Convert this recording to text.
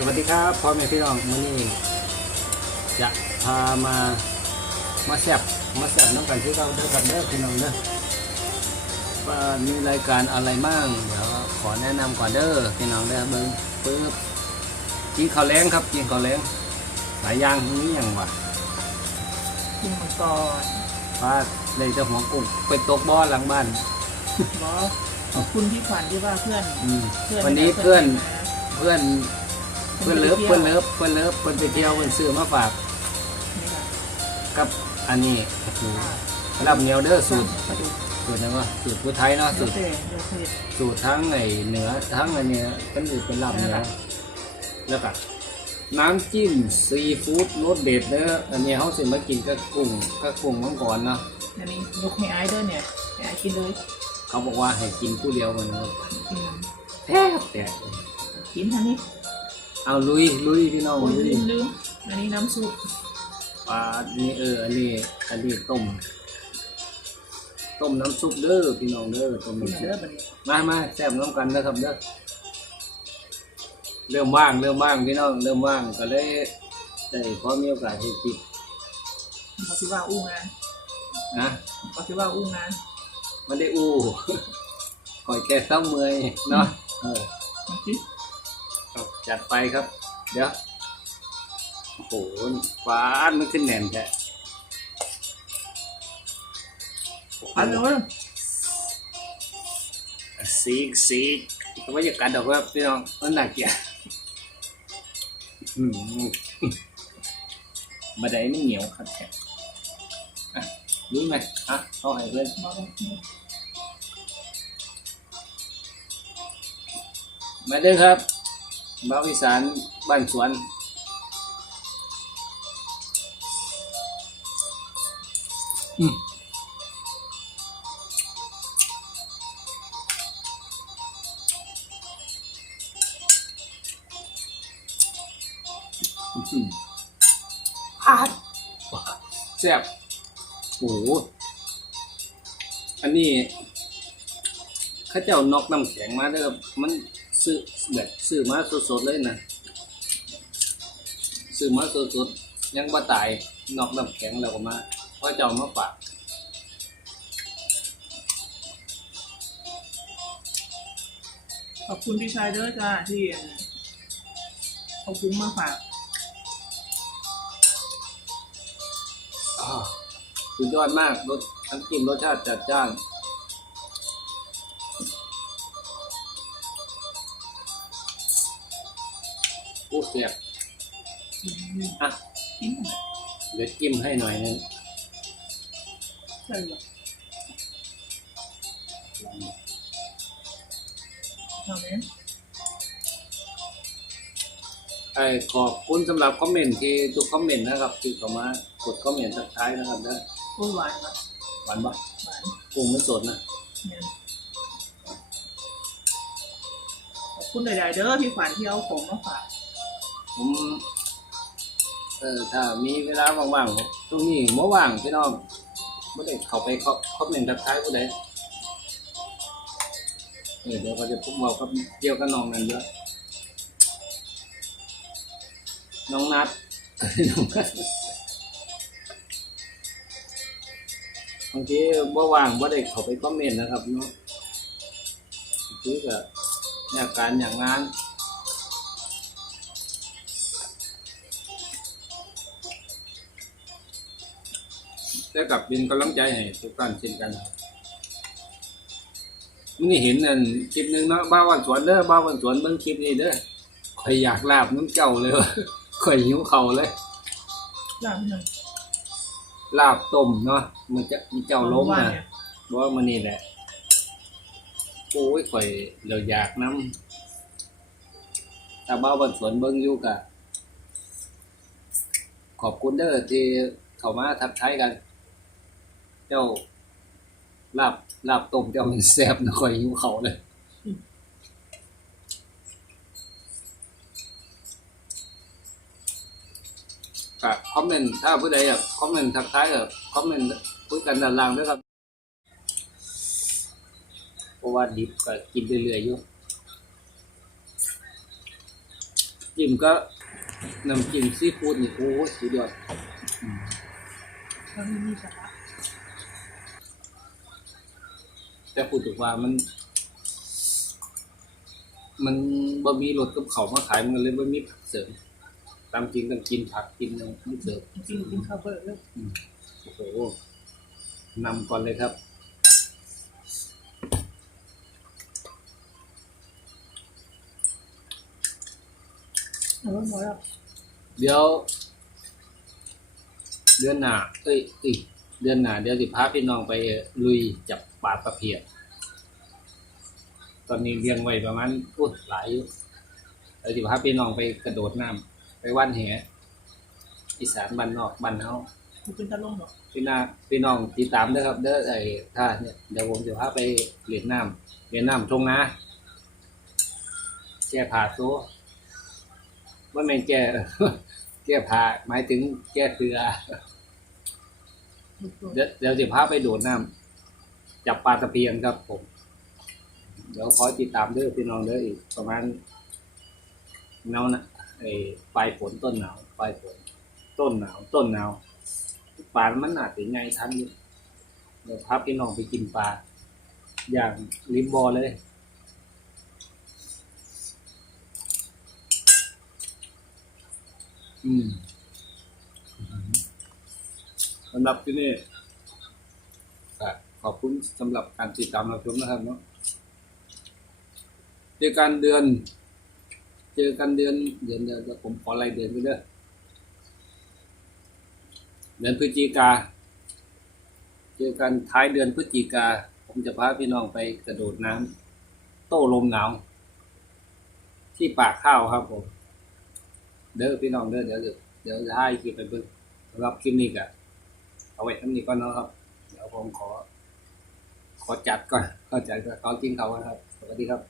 สวัสดีครับพ่อแม่พี่น้องมื้อนี้จะพามามาแซบมาแซบน้ำกันที่เราเด้อกันเด้อพี่น้องเด้อว่ามีรายการอะไรบ้างเดี๋ยวขอแนะนำก่อนเด้อพี่น้องเด้อเบิ่งปึ๊บกินข้าวแล้งครับกินข้าวแล้งหลายอย่างนี้อย่างวะกินมังกรว่าเลยจะหัวกุ้งไปตกบ่อหลังบ้านบอขอบคุณพี่ขวัญที่ว่าเพื่อน อืมเพื่อนวันนี้เพื่อนมาเพื่อน เพื่อนเลิฟเพื่อนเลิฟเพื่อนเลิฟเพื่อนไปเที่ยวเพื่อนซื้อมาฝากนี่ค่ะกับอันนี้โอ้โหรับเหนียวเด้อสูตรกระดูกสูตรนะว่าสูตรผู้ไทยเนาะเดี๋สูยวตรเสร็จเดี๋ยวเสร็จสูตรทั้งไอเหนือทั้งอันเนี้ยเป็นอื่นเป็นลาบเหนือแล้วก็น้ำจิ้มซีฟู้ดรสเด็ดเด้ออันนี้เขาสิมากินกับกุ้งกับกุ้งมังกรเนาะอันนี้ยกให้ไอ้เด้อเนี่ยให้ไอ้กินเลยเขาบอกว่าให้กินผู้เดียวมันกินแท้แต่กินทันนี้ เอาลุยลุยพี่น้องโอ้ยลุยลืมลืมอันนี้น้ำซุปปลานี่เอออันนี้อันนี้ต้ม ต้มน้ำซุปเด้อพี่น้องเด้อต้มกินน้ำซุเด้อปบัดนี้มามาแซ่บน้ำกันนะครับเด้อเริ่มว่างเริ่มว่างพี่น้องเริ่มว่างก็เลยได้พอมีโอกาสให้กินเขาคิดว่าอู้งานนะเขาคิดว่าอู้งานมันได้อู้ก่อยแก่เต้าเมื่อยเนาะเออมาสิเอา จัดไปครับ เดี๋ยวโอ้โหฟ้านมันขึ้นแน่นแท้อันนู้นสีกสีกก็ไม่อยากกัดดอกว่าพี่น้องมันหนักเกียร์อืมบันไดไม่เหนียวครับแกอ่รู้ไหมอะเอาให้เพื่อนบอกว่ามาเด้อครับ บ้าวอีสานบ้านสวนอืมอืมอาดแซ่บโอ้โหอันนี้เข้าเจ้านอกน้ำแข็งมาเด้อครับมัน ซื้อแบบซื้อมาสดๆเลยนะซื้อมาสดๆยังบ่ตายนอกน้ำแข็งแล้วก็มาเพราะเจ้ามาฝากขอบคุณพี่ชายเด้อจ้าที่ขอบคุณมาฝากอ้าวสุดยอดมากรสน้ำจิ้มรสชาติจัดจ้าน โอ้เสียบอะกินเดี๋ยวจิ้มให้หน่อยนึงใช่หรอเอาไหมไอ้ขอบคุณสำหรับคอมเมนต์ที่ทุกคอมเมนต์นะครับที่เข้ามากดคอมเมนต์สักท้ายนะครับนะโอ้ยหวานว่ะหวานปะหวานกุ้งมันสดนะเนี่ยขอบคุณใดๆเด้อพี่ขวัญที่เอาของมาฝาก ผมเออถ้ามีเวลาว่างๆตรงนี้เมื่อว่างพี่น้องไม่ได้เข้าไปคอมเมนต์สักท้ายผู้ใดเออเดี๋ยวเขาจะพูดบอกกับเกี่ยวกับน้องนั่นเยอะน้องนัดบางทีบ่ว่างบ่ได้เข้าไปคอมเมนต์นะครับเนาะบางทีก็อยากการอย่างงาน แต่กับเป็นกำลังใจให้ทุกท่านเช่นกันมันนี่เห็นอันคลิปหนึ่งเนาะบ้าวันสวนเด้อบ้าวันสวนเบิ่งคลิปนี้เด้อข่อยอยากลาบน้ำเจ้าเลยว่ะข่อยหิวเข่าวเลยลาบหนึ่งลาบต้มเนาะมันจะมีเจ้าล้มว่นะเนี่ยบอกว่ามันนี่แหละโอ้ยข่อยเราอยากน้ำถ้าบ้าวันสวนเบิ่งอยู่กะขอบคุณเด้อที่เข้ามาทักทายกัน เจ้าลาบลาบต้มเจ้ามันแซ่บนะข่อยหิวเขาวเลยก็คอมเมนต์ถ้าผู้ใดอยากคอมเมนต์ทักทายก็คอมเมนต์คุยกันด้านล่างด้วยครับเพราะว่าดิบก็กินเรื่อยๆอยู่จิ้มก็น้ำจิ้มซีฟู้ดนี่โอ้ยสุดยอดแล้วนี่มีสาระ แต่พูดถึงว่ามัน มันบ่มีรสกับเขาวมาขายมันเลยบ่มีผักเสริม ตามจริงต้องกินผักกินอะไรไม่เสริมจริงๆกินข้าวเบอร์เลยโอ้โหนำก่อนเลยครับเอาไว้หมดแล้วเดี๋ยว เดือนหน้าเอ้ยอีก เดือนหน้าเดี๋ยวสิพาพี่น้องไปลุยจับปลาตะเพียนตอนนี้เลี้ยงไว้ประมาณอุ้ยหลายอยู่เดี๋ยวสิพาพี่น้องไปกระโดดน้ำไปว่านแหอีสานบ้านนอกบ้านเฮามันเป็นตะลงหรอกพี่นาพี่น้องติดตามด้วยครับ เด้อไอ้ท่าเนี่ยเดี๋ยวผมจะพาไปเล่นน้ำเล่นน้ำทงนาแก้ผ่าโซ่ว่าแม่นแก้แก้ผ่าหมายถึงแก้เกลือ เดี๋ยวเดี๋ยวจะพาไปโดดน้ำจับปลาตะเพียนครับผม เดี๋ยวขอติดตามเด้อพี่น้องเด้ออีกประมาณเนานะไอ้ปลายฝนต้นหนาวปลายฝนต้นหนาวต้นหนาวปลามันอาจจะไงทันอยู่เดี๋ยวพาพี่น้องไปกินปลาอย่างริมบอเลยอืม สำหรับที่นี่ก็ขอบคุณสำหรับการติดตามรับชมนะครับเนาะเจอกันเดือน เจอกันเดือนเดือนเดือนเดี๋ยวผมขอรายเดือนไปเด้อเดือนพฤศจิกา เจอกันท้ายเดือนพฤศจิกา ผมจะพาพี่น้องไปกระโดดน้ำโต้ลมหนาว ที่ปากข้าวครับผม เด้อพี่น้องเด้อเดี๋ยวเดี๋ยวเดี๋ยวจะให้คลิปไปเบิ่งสำหรับคลิปนี้ก็ เอาไว้ทั้งนี้ก่อนเนาะครับ เดี๋ยวผมขอ ขอจัดก่อนขอจัดก่อนขอกินเขาครับ สวัสดีครับ